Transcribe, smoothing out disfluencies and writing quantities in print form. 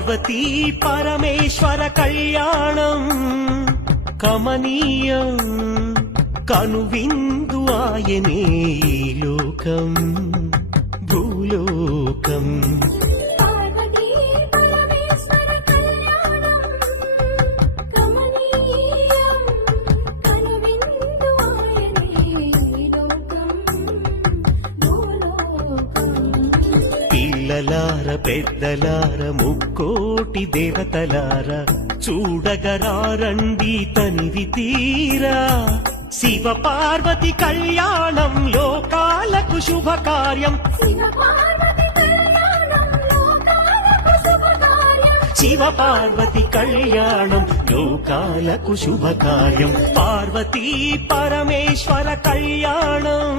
పార్వతీ పరమేశ్వర కళ్యాణం కమనీయం కనువిందు ఆయనే ఈ లోకం భూలోకం పిల్లలార పెద్దలార ముక్కోటి దేవతలార చూడగరారండి తనివి తీరా శివ పార్వతి కళ్యాణం లోకాలకు శుభకార్యం శివ పార్వతి కళ్యాణం లోకాలకు శుభకార్యం పార్వతీ పరమేశ్వర కళ్యాణం